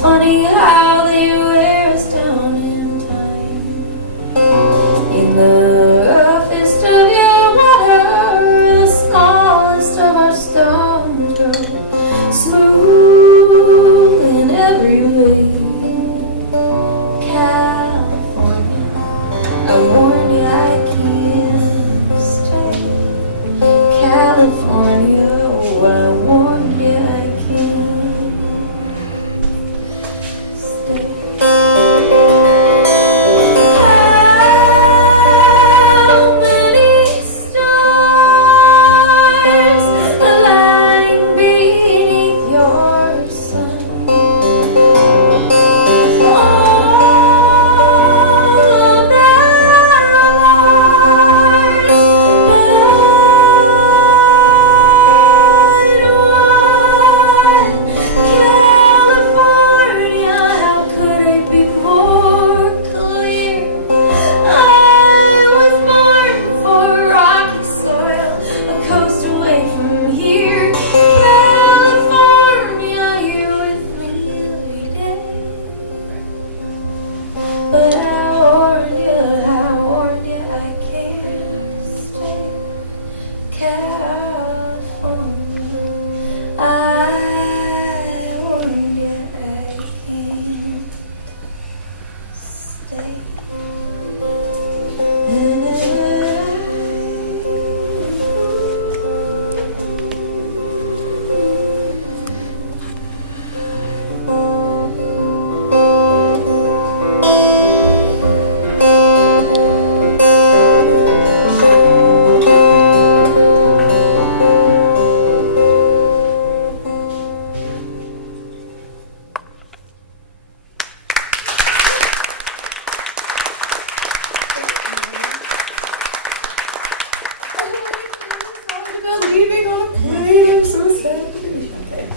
funny how they wear us down in time. In the roughest of your water, the smallest of our stones grow smooth in every way. California, I warned you I can't stay. California, oh, I warned you I can't stay. How many stars align beneath your sun? All of California, how could I be more clear? I was born for rocky soil, a coast away from here. California, you're with me every day. But I warned you, I can't stay. California, I warned you, I can't stay.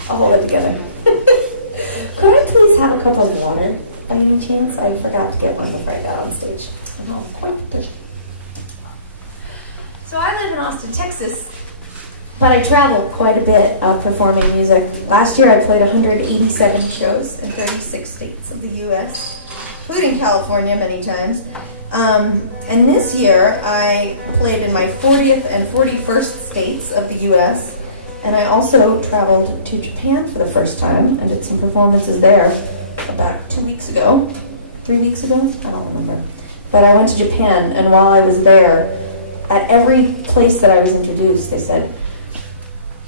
I'll hold it together. Could I please have a cup of water? By any chance? I forgot to get one before I got on stage. I know, I'm quite thirsty. So I live in Austin, Texas, but I travel quite a bit performing music. Last year I played 187 shows in 36 states of the U.S., including California many times. And this year I played in my 40th and 41st states of the U.S., and I also traveled to Japan for the first time and did some performances there about 2 weeks ago. 3 weeks ago? I don't remember. But I went to Japan, and while I was there, at every place that I was introduced, they said,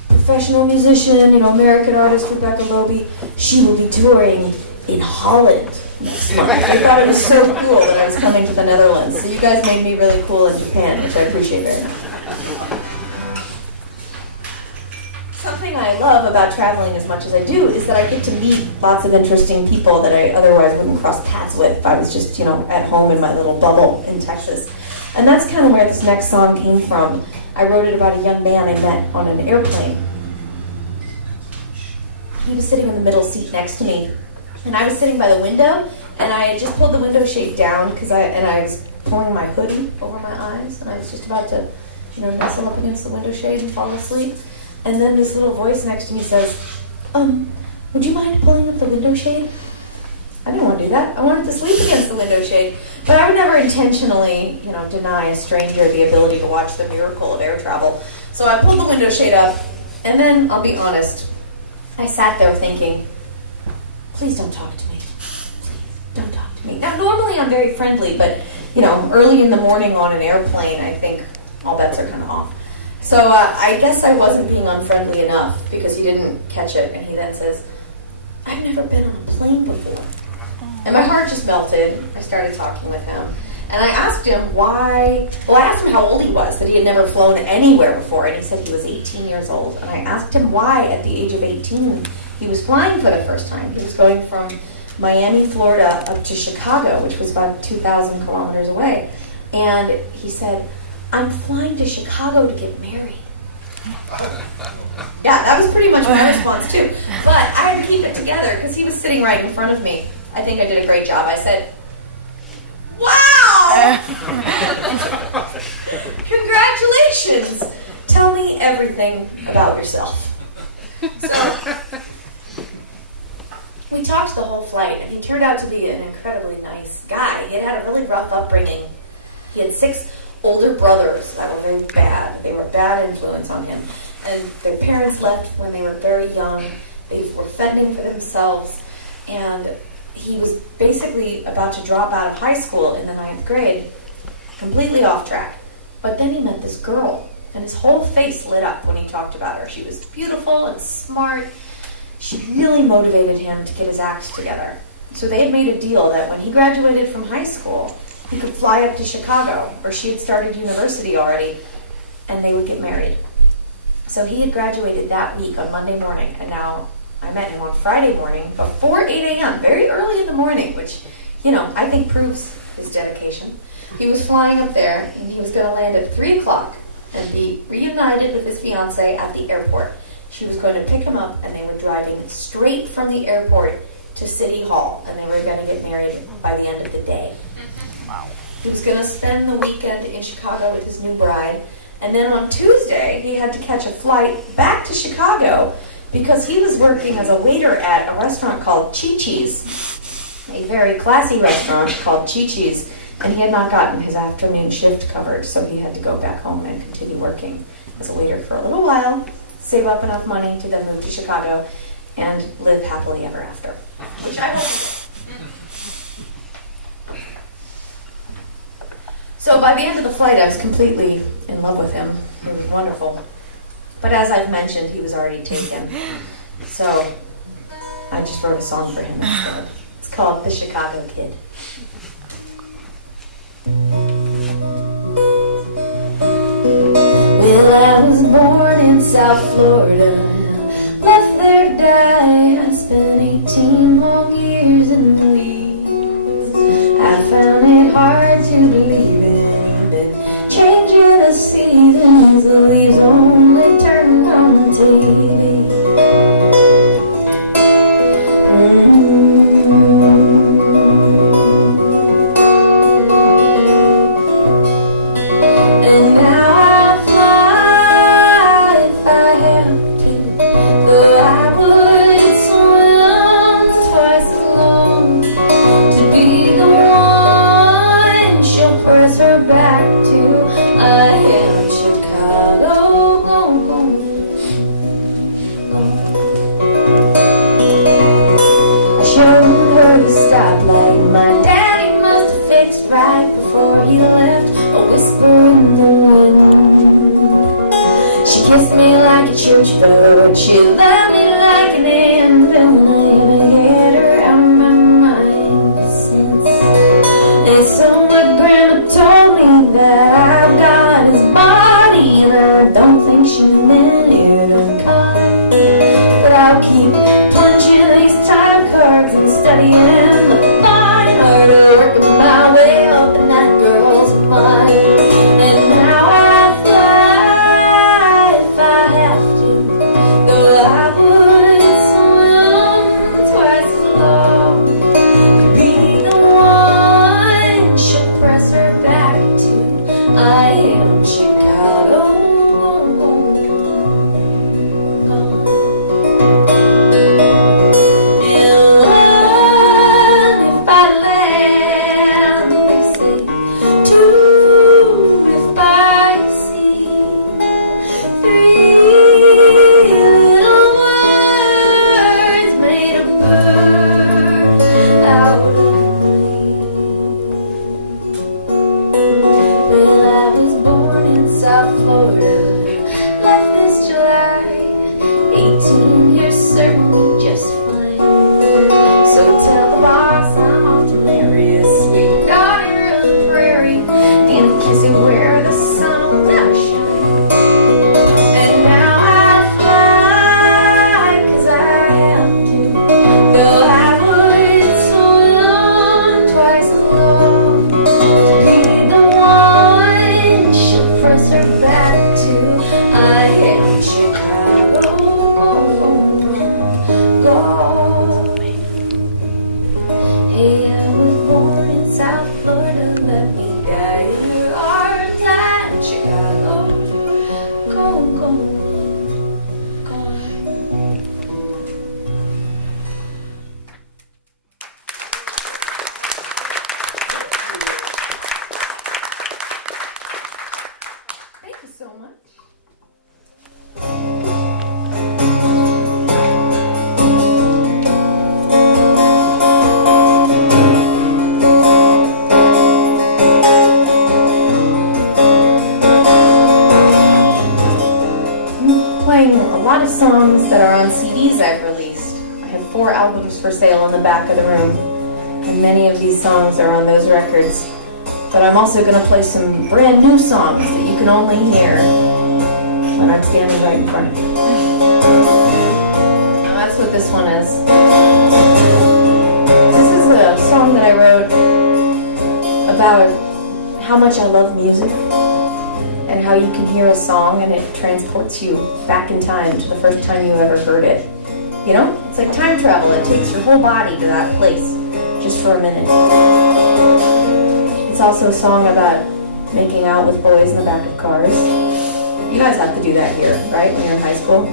professional musician, American artist Rebecca Loebe, she will be touring in Holland. I thought it was so cool that I was coming to the Netherlands. So you guys made me really cool in Japan, which I appreciate very much. Something I love about traveling as much as I do is that I get to meet lots of interesting people that I otherwise wouldn't cross paths with if I was just, at home in my little bubble in Texas. And that's kind of where this next song came from. I wrote it about a young man I met on an airplane. He was sitting in the middle seat next to me, and I was sitting by the window, and I had just pulled the window shade down because I was pulling my hoodie over my eyes, and I was just about to, nestle up against the window shade and fall asleep. And then this little voice next to me says, would you mind pulling up the window shade? I didn't want to do that. I wanted to sleep against the window shade. But I would never intentionally, deny a stranger the ability to watch the miracle of air travel. So I pulled the window shade up, and then, I'll be honest, I sat there thinking, please don't talk to me. Please don't talk to me. Now, normally I'm very friendly, but, early in the morning on an airplane, I think all bets are kind of off. So I guess I wasn't being unfriendly enough because he didn't catch it, and he then says, I've never been on a plane before. And my heart just melted. I started talking with him, and I asked him why. Well, I asked him how old he was, that he had never flown anywhere before, and he said he was 18 years old. And I asked him why, at the age of 18, he was flying for the first time. He was going from Miami, Florida, up to Chicago, which was about 2,000 kilometers away. And he said, I'm flying to Chicago to get married. Yeah, that was pretty much my response too. But I had to keep it together because he was sitting right in front of me. I think I did a great job. I said, wow! Congratulations! Tell me everything about yourself. So, we talked the whole flight, and he turned out to be an incredibly nice guy. He had a really rough upbringing. He had 6 older brothers that were very bad. They were a bad influence on him. And their parents left when they were very young. They were fending for themselves. And he was basically about to drop out of high school in the 9th grade, completely off track. But then he met this girl, and his whole face lit up when he talked about her. She was beautiful and smart. She really motivated him to get his act together. So they had made a deal that when he graduated from high school, he could fly up to Chicago, where she had started university already, and they would get married. So he had graduated that week on Monday morning, and now I met him on Friday morning before 8 a.m., very early in the morning, which, I think proves his dedication. He was flying up there, and he was going to land at 3 o'clock and be reunited with his fiancée at the airport. She was going to pick him up, and they were driving straight from the airport to City Hall, and they were going to get married by the end of the day. Wow. He was going to spend the weekend in Chicago with his new bride, and then on Tuesday, he had to catch a flight back to Chicago because he was working as a waiter at a restaurant called Chi-Chi's, a very classy restaurant called Chi-Chi's, and he had not gotten his afternoon shift covered, so he had to go back home and continue working as a waiter for a little while, save up enough money to then move to Chicago and live happily ever after, which I hope. So by the end of the flight, I was completely in love with him. He was wonderful. But as I've mentioned, he was already taken. So I just wrote a song for him instead. It's called The Chicago Kid. Well, I was born in South Florida, left there to die. I spent 18 long years in the leaves. I found it hard to believe it. Changing the seasons, the leaves only turn on TV. Church bell, she loved me like an infant. I had her out of my mind since. And so my grandma told me that I've got his body, and I don't think she meant it unkind. But I'll keep punching these time cards and studying the fine art of working my way up, and that girl's mine. And now I fly if I have to. I wouldn't swim twice as long to be the one she'll press her back to. I am Chicago. And one if I land, they say, two if I see, three. Back to I am Chicago. playing a lot of songs that are on CDs I've released. I have 4 albums for sale on the back of the room, and many of these songs are on those records. But I'm also going to play some brand new songs that you can only hear when I'm standing right in front of you. Now that's what this one is. This is a song that I wrote about how much I love music and how you can hear a song and it transports you back in time to the first time you ever heard it. You know, it's like time travel. It takes your whole body to that place just for a minute. It's also a song about making out with boys in the back of cars. You guys have to do that here, right? When you're in high school?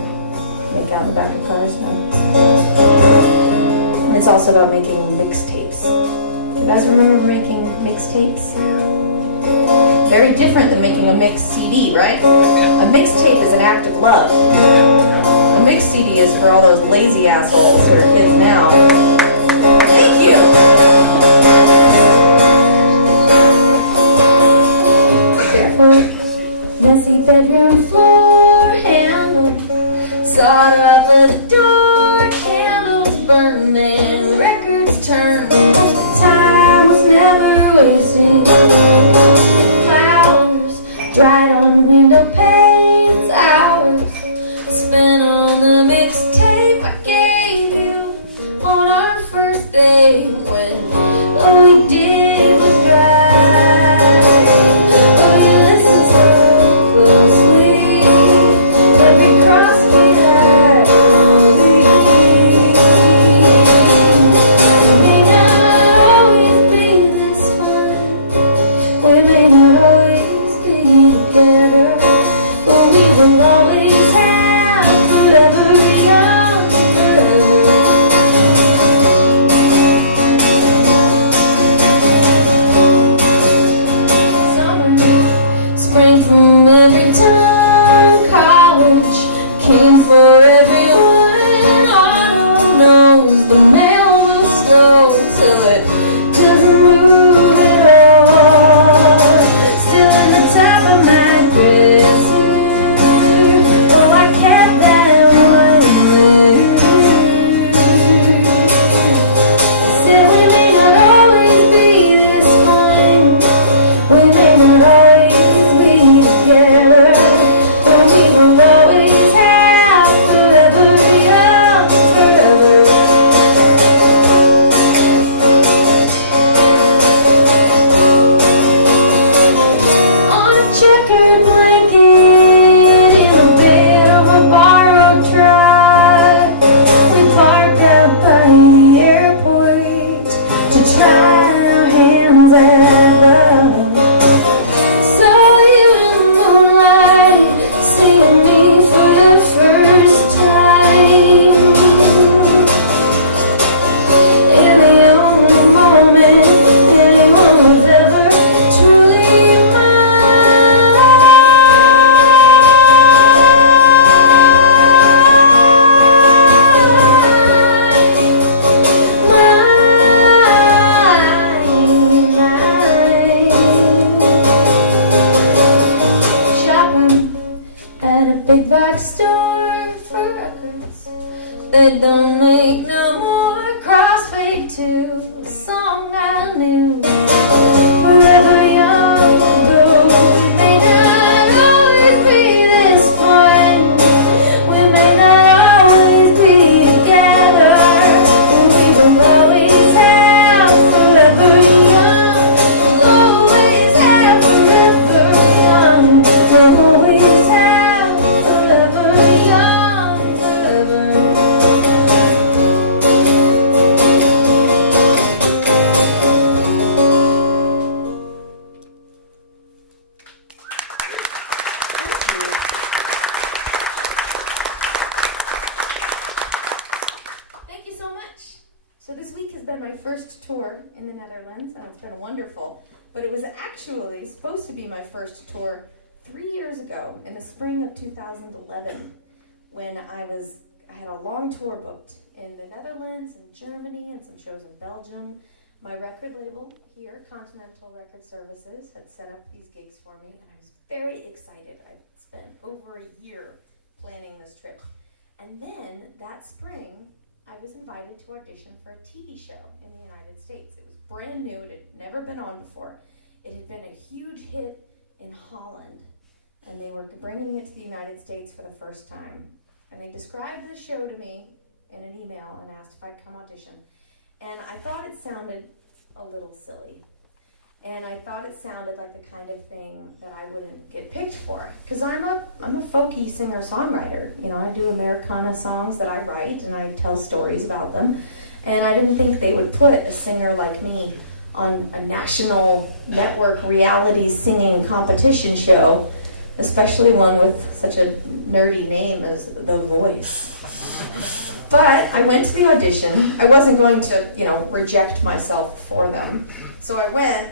Make out in the back of cars? No. And it's also about making mixtapes. You guys remember making mixtapes? Very different than making a mixed CD, right? A mixtape is an act of love. A mixed CD is for all those lazy assholes who are kids now. Thank you. Messy bedroom floor handle, sawed off at the door, candles burning, records turned. Time was never wasted. Flowers dried on window panes, hours spent on the mixtape I gave you on our first date when all we did was drive. Oh, you listened so closely, every cross we had. May not always be this fun, we may not always be together, but we will always have forever young, forever. Summer, spring from every time, college came for everyone. Autumn knows the mail will slow till it doesn't move at all. Still in the top of my dresser, oh, I kept that one there. Said we may not always be this fine, we may not always be together, but we will always have forever young, forever. On a checkered blanket in the bed of a borrowed truck, we parked out by the airport to try our hands at love. Saw you in the moonlight, seeing me for the first time. In the only moment anyone was ever truly mine. Shopping at a big box store for records they don't make no more. Crossfade to a song I knew forever young ago. We may not always be this fun, we may not always be together, but we will always have forever young. We'll always have forever young. We'll always have forever young, forever. Thank you so much. So this week has been my first tour in the Netherlands, and it's been wonderful. But it was actually supposed to be my first tour 3 years ago, in the spring of 2011, when I had a long tour booked in the Netherlands and Germany and some shows in Belgium. My record label here, Continental Record Services, had set up these gigs for me, and I was very excited. I spent over a year planning this And then that spring, I was invited to audition for a TV show in the United States. It was brand new. It had never been on before. It had been a huge hit in Holland, and they were bringing it to the United States for the first time. And they described the show to me in an email and asked if I'd come audition. And I thought it sounded a little silly. And I thought it sounded like the kind of thing that I wouldn't get picked for. Because I'm a folky singer-songwriter. You know, I do Americana songs that I write, and I tell stories about them. And I didn't think they would put a singer like me on a national network reality singing competition show, especially one with such a nerdy name as The Voice. But I went to the audition. I wasn't going to, reject myself for them. So I went.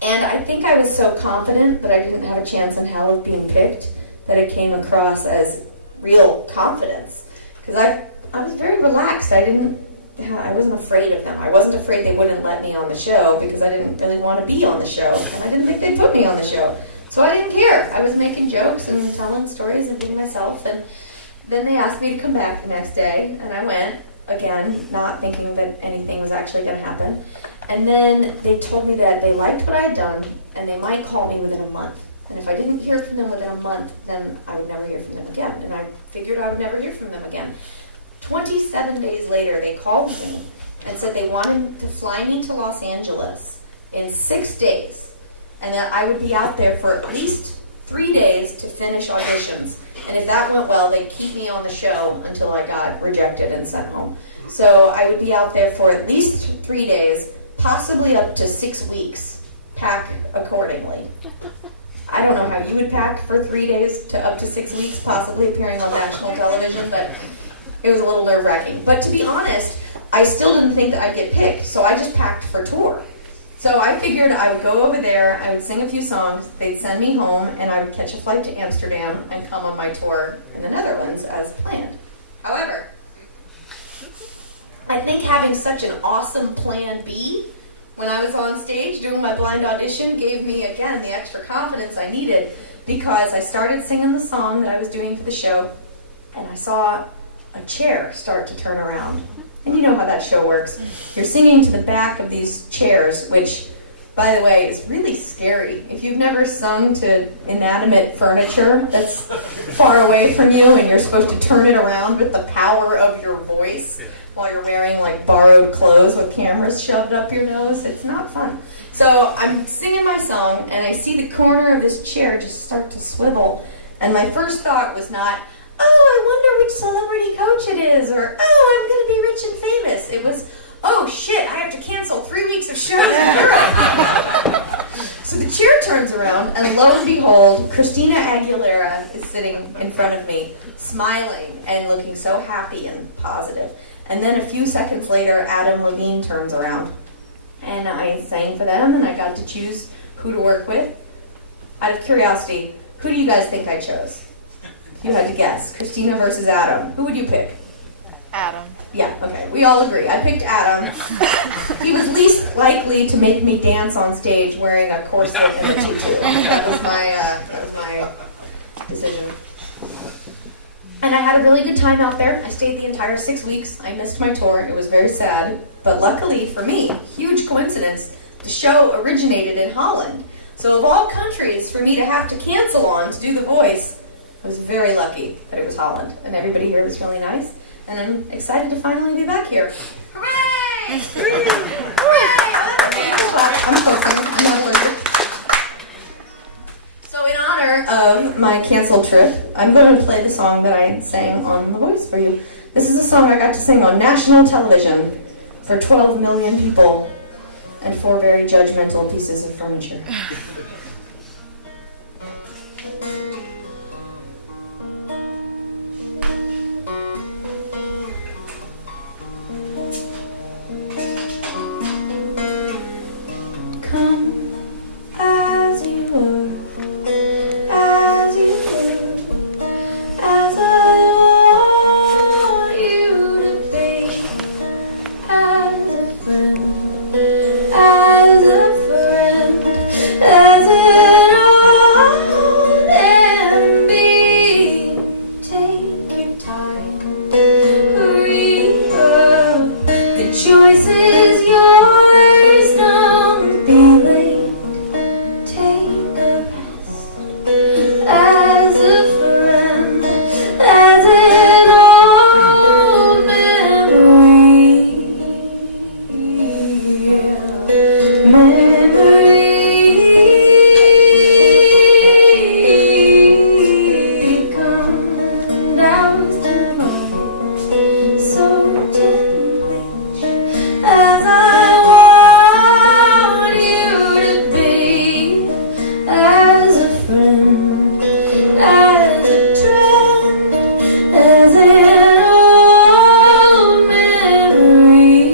And I think I was so confident that I didn't have a chance in hell of being picked that it came across as real confidence. Because I was very relaxed. I wasn't afraid of them. I wasn't afraid they wouldn't let me on the show because I didn't really want to be on the show. And I didn't think they'd put me on the show. So I didn't care. I was making jokes and telling stories and being myself. And then they asked me to come back the next day. And I went, again, not thinking that anything was actually going to happen. And then they told me that they liked what I had done, and they might call me within a month. And if I didn't hear from them within a month, then I would never hear from them again. And I figured I would never hear from them again. 27 days later, they called me and said they wanted to fly me to Los Angeles in 6 days, and that I would be out there for at least 3 days to finish auditions. And if that went well, they'd keep me on the show until I got rejected and sent home. So I would be out there for at least 3 days, possibly up to 6 weeks. Pack accordingly. I don't know how you would pack for 3 days to up to 6 weeks, possibly appearing on national television, but it was a little nerve-wracking. But to be honest, I still didn't think that I'd get picked, so I just packed for tour. So I figured I would go over there, I would sing a few songs, they'd send me home, and I would catch a flight to Amsterdam and come on my tour in the Netherlands as planned. However, I think having such an awesome plan B when I was on stage doing my blind audition gave me, again, the extra confidence I needed, because I started singing the song that I was doing for the show, and I saw a chair start to turn around. And you know how that show works. You're singing to the back of these chairs, which, by the way, is really scary. If you've never sung to inanimate furniture that's far away from you and you're supposed to turn it around with the power of your voice while you're wearing like borrowed clothes with cameras shoved up your nose, it's not fun. So I'm singing my song and I see the corner of this chair just start to swivel. And my first thought was not, oh, I wonder which celebrity coach it is, or, oh, I'm going to be rich and famous. It was, oh, shit, I have to cancel 3 weeks of shows in Europe. So the chair turns around, and lo and behold, Christina Aguilera is sitting in front of me, smiling and looking so happy and positive. And then a few seconds later, Adam Levine turns around. And I sang for them, and I got to choose who to work with. Out of curiosity, who do you guys think I chose? You had to guess. Christina versus Adam. Who would you pick? Adam. Yeah, okay. We all agree. I picked Adam. He was least likely to make me dance on stage wearing a corset and a tutu. That was my decision. And I had a really good time out there. I stayed the entire 6 weeks. I missed my tour. It was very sad. But luckily for me, huge coincidence, the show originated in Holland. So of all countries for me to have to cancel on to do The Voice, I was very lucky that it was Holland, and everybody here was really nice, and I'm excited to finally be back here. Hooray! Hooray! So in honor of my canceled trip, I'm going to play the song that I sang on The Voice for you. This is a song I got to sing on national television for 12 million people and 4 very judgmental pieces of furniture. Come as you are, as you were, as I want you to be, as a friend, as a friend, as time. Hurry up, the choice is yours. Don't be late. Take a rest as a friend, as an old memory. Memory come down to life so gently as I want you to be, as a friend, as a trend, as an old memory.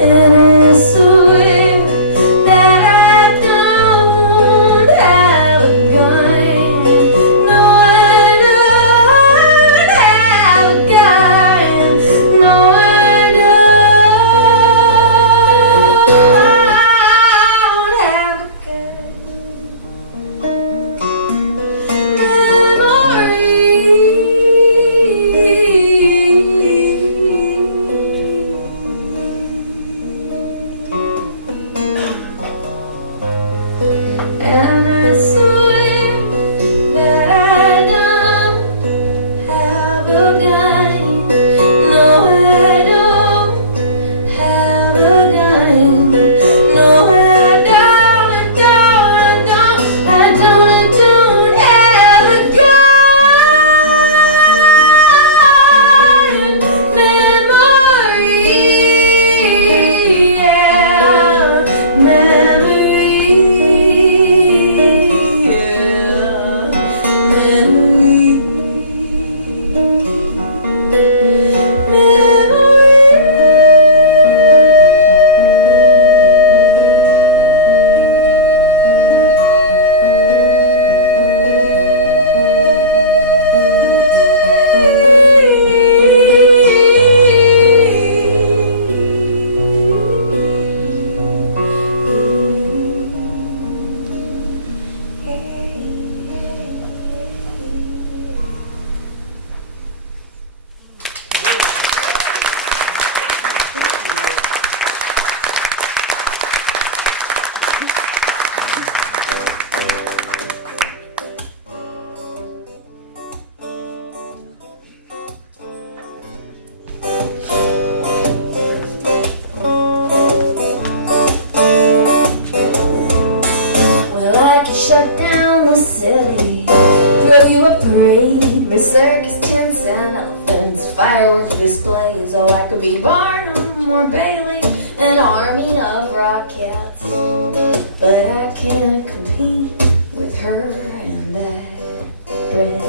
And I swear that I don't have a gun. No, I don't have a gun. No, I don't have a And I swear that I don't have a gun. No, I don't have a gun. No, I don't have a gun. Memory, yeah, memory, yeah, memory. Well, I can shut down the city, throw you a parade with circus tents and elephants, fireworks displays. Oh, I could be Barnum or Bailey, an army of rockets, but I can't compete with her and that dress.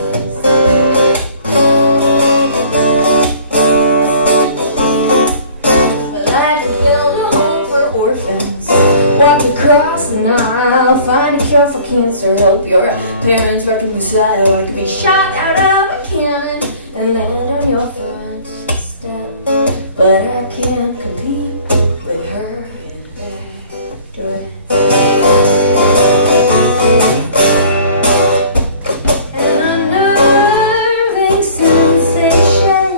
But I could build a home for orphans, walk across the Nile, find a cure for cancer, help your parents reconcile. I could be shot out of a cannon and land on your front step, but I can't compete with her in that dress. And unnerving sensation,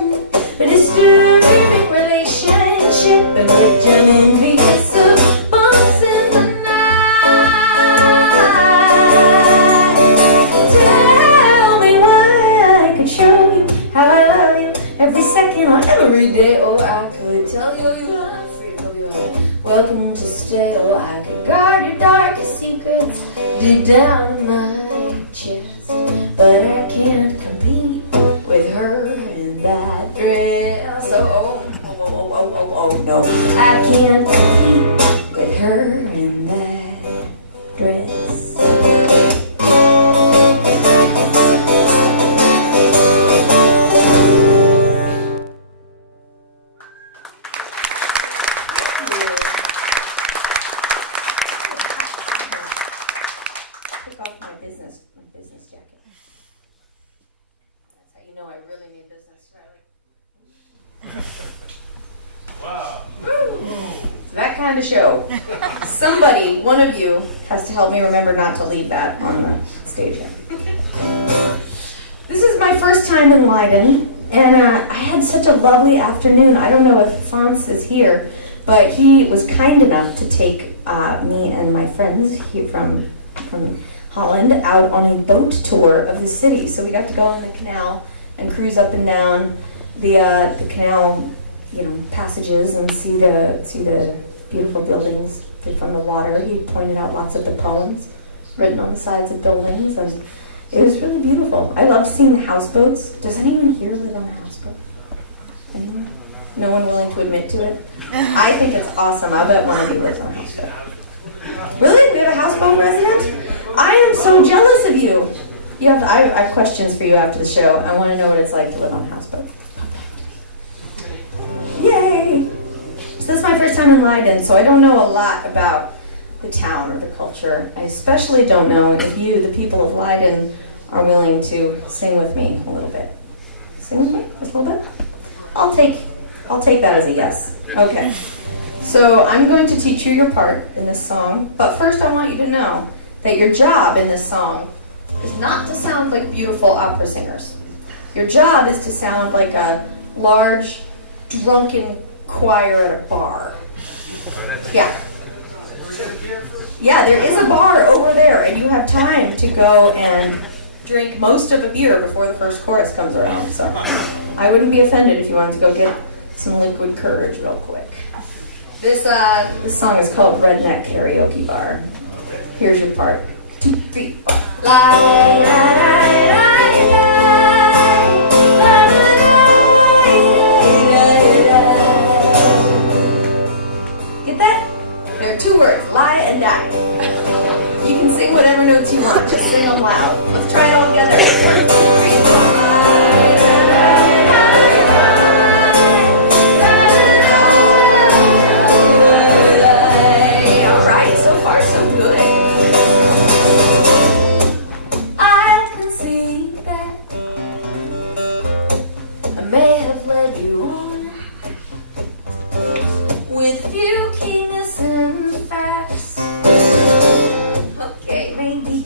a disturbing relationship, and which I'm envious of bumps in the night. Tell me why I could show you how I love you every second on every day. Oh, I could tell you you love free, oh, you are welcome to stay. Oh, I could guard your darkest secrets deep down in my chest, but I can't compete with her in that dress. Oh, no, I can't compete with her in that dress. Take off my business jacket. That's how you know I really need business, Charlie. Wow. That kind of show. Somebody, one of you, has to help me remember not to leave that on the stage here. This is my first time in Leiden, and I had such a lovely afternoon. I don't know if Franz is here, but he was kind enough to take me and my friends here from Holland out on a boat tour of the city. So we got to go on the canal and cruise up and down the canal, passages and see the beautiful buildings from the water. He pointed out lots of the poems written on the sides of buildings, and it was really beautiful. I loved seeing the houseboats. Does anyone here live on a houseboat? Anyone? No one willing to admit to it? I think it's awesome. I'll bet one of you lives on a houseboat. Really? You're a houseboat resident? I am so jealous of you. I have questions for you after the show. I want to know what it's like to live on a houseboat. Yay! So this is my first time in Leiden, so I don't know a lot about the town or the culture. I especially don't know if you, the people of Leiden, are willing to sing with me a little bit. Sing with me just a little bit? I'll take that as a yes. Okay. So I'm going to teach you your part in this song, but first I want you to know that your job in this song is not to sound like beautiful opera singers. Your job is to sound like a large, drunken choir at a bar. Yeah. Yeah, there is a bar over there, and you have time to go and drink most of a beer before the first chorus comes around. So I wouldn't be offended if you wanted to go get some liquid courage real quick. This song is called Redneck Karaoke Bar. Here's your part. 2, 3, 4. Get that? There are 2 words, lie and die. You can sing whatever notes you want, just sing them loud. Let's try it all together. 2, 3, 4.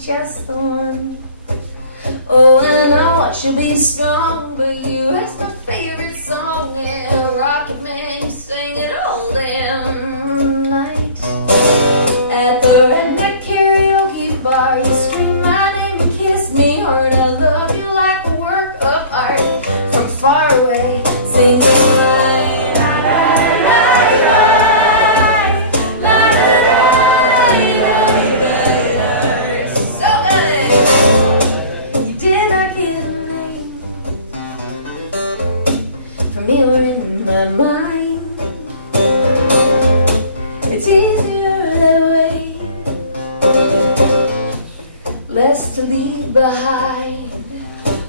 Just the one. Oh, I know I should be strong, but you asked my favorite song, and Rocket Man, you sing it all damn night. At the Redneck Karaoke Bar, you scream my name and kiss me hard. I love you like a work of art. From far away, singing to leave behind.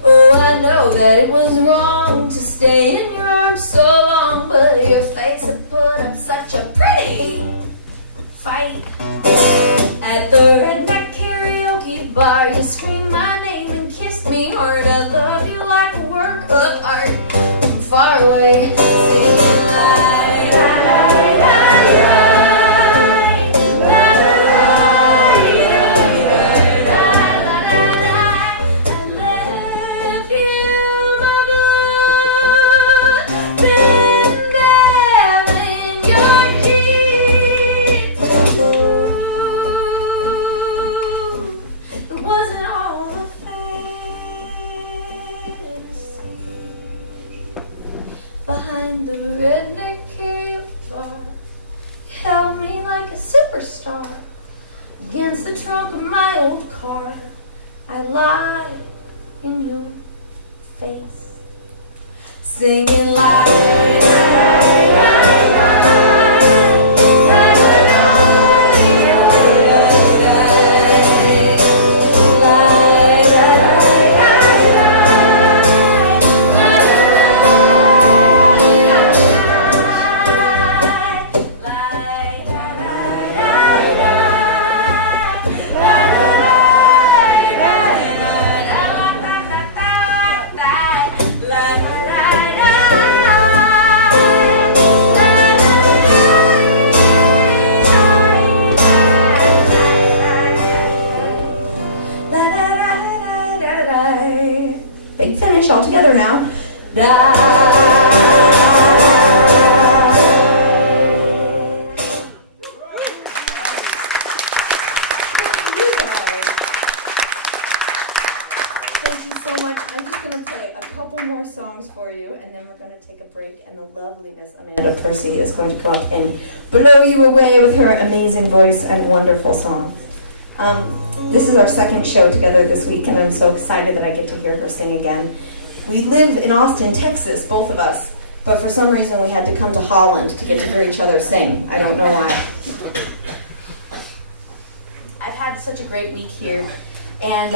Oh, I know that it was wrong to stay in your arms so long, but your face had put up such a pretty fight. At the Redneck Karaoke Bar, you screamed my name and kissed me hard. I love you like a work of art. From far away, singing lie, lie, lie, lie. Against the trunk of my old car, I lie in your face, singing lie, lie, lie, lie. and blow you away with her amazing voice and wonderful song. This is our second show together this week, and I'm so excited that I get to hear her sing again. We live in Austin, Texas, both of us, but for some reason we had to come to Holland to get to hear each other sing. I don't know why. I've had such a great week here, and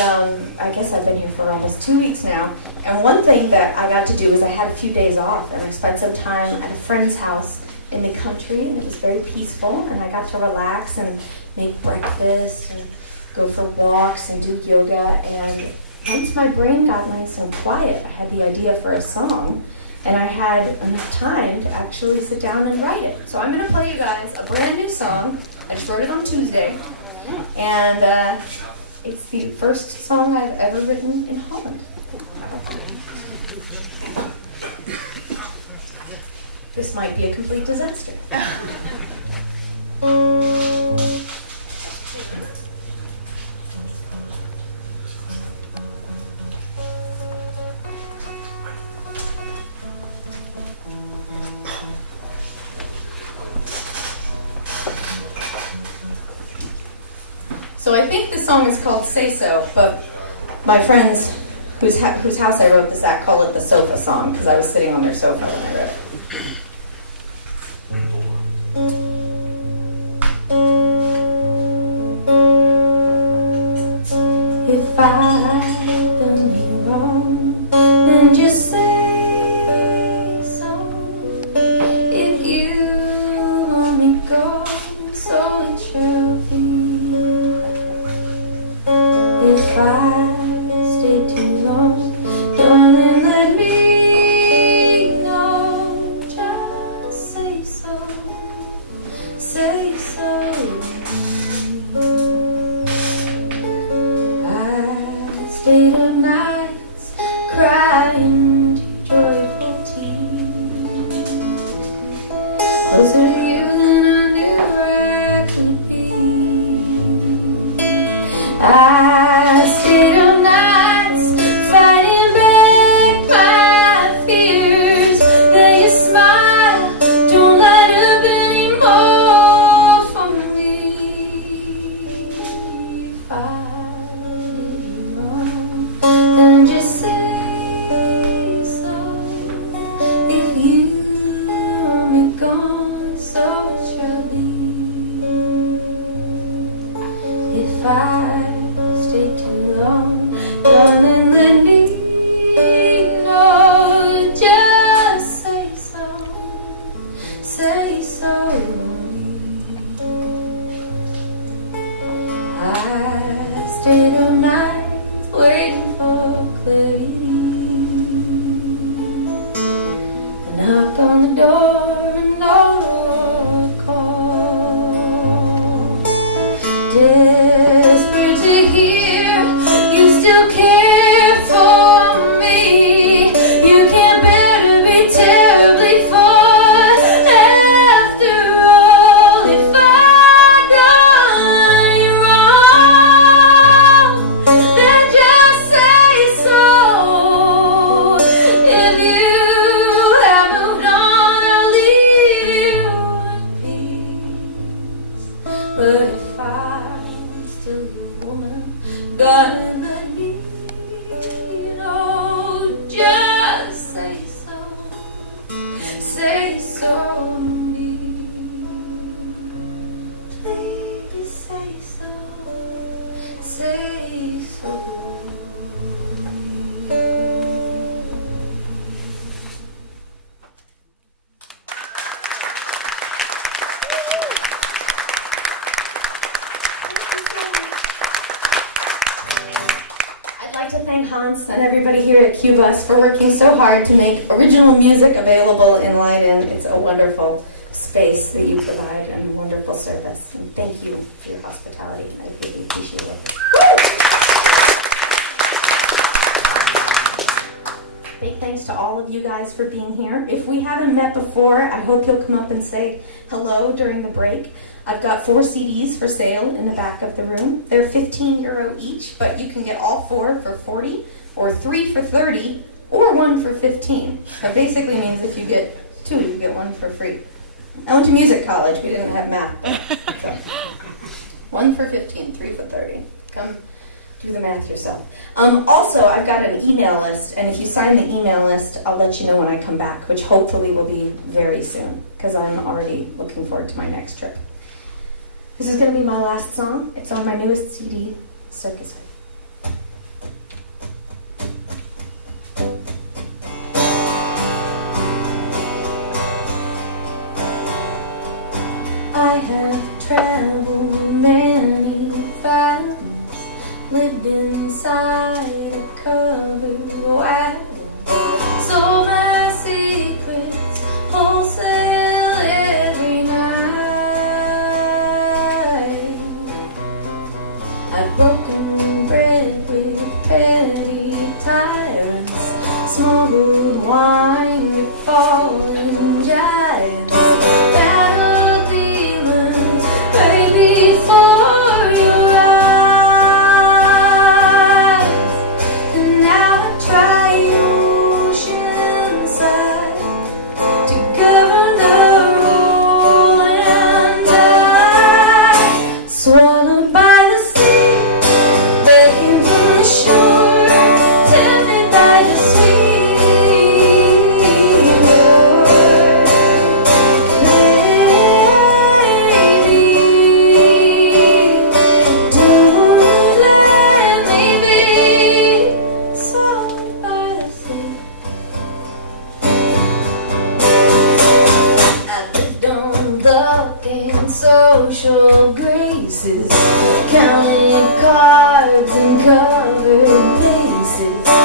I guess I've been here for almost 2 weeks now. And one thing that I got to do is I had a few days off, and I spent some time at a friend's house in the country, and it was very peaceful, and I got to relax and make breakfast and go for walks and do yoga. And once my brain got nice and quiet, I had the idea for a song, and I had enough time to actually sit down and write it. So I'm going to play you guys a brand new song. I just wrote it on Tuesday, and it's the first song I've ever written in Holland. This might be a complete disaster. So I think this song is called Say So, but my friends whose house I wrote this at call it the sofa song because I was sitting on their sofa when I wrote it. If I've done you wrong, then just say so. If you want me go, so it shall be. If I stay too long, darling, let me know. Just say so. Say so. I stayed up nights crying joyful tears, closer to you than I knew I could be. I stayed up nights fighting back my fears. Then you smile, don't light up anymore for me. If I did you wrong, then just say so. If you want me gone, so it shall be. If I stay too long, darling, let me know. Just say so. Say so. I stayed all night waiting for clarity. I knocked on the door and no call. Desperate to hear you still care for me. You can't bear to be terribly far. After all, if I've done you wrong, then just say so. If you have moved on, I'll leave you in peace. But if I'm still your woman, darling, let me know. Just say so. Say so. Please say so. Say so. I'd like to thank Hans and everybody here at Q-Bus for working so hard to make original music available in Leiden. It's a wonderful space that you provide and wonderful service. And thank you for your hospitality. I really appreciate it. Big thanks to all of you guys for being here. If we haven't met before, I hope you'll come up and say hello during the break. I've got 4 CDs for sale in the back of the room. They're €15 each, but you can get all 4 for 40, or 3 for 30, or 1 for 15. That basically means if you get 2, you get 1 for free. I went to music college. We didn't have math. So, 1 for 15, 3 for 30. Come do the math yourself. Also, I've got an email list, and if you sign the email list, I'll let you know when I come back, which hopefully will be very soon, because I'm already looking forward to my next trip. This is going to be my last song. It's on my newest CD, Circus. I have traveled many valleys, lived inside a covered wagon, sold my secrets wholesale every night. I've broken bread with petty tyrants, smuggled wine to fallen giants, battled demons right before your eyes. And now I try oceanside to govern the rolling tide. Swallowed by the sea, begging from the shore, tempted by the sweet Lord. Lady, don't let me be swallowed by the sea. I lived on luck and social graces, counting cards and covered places.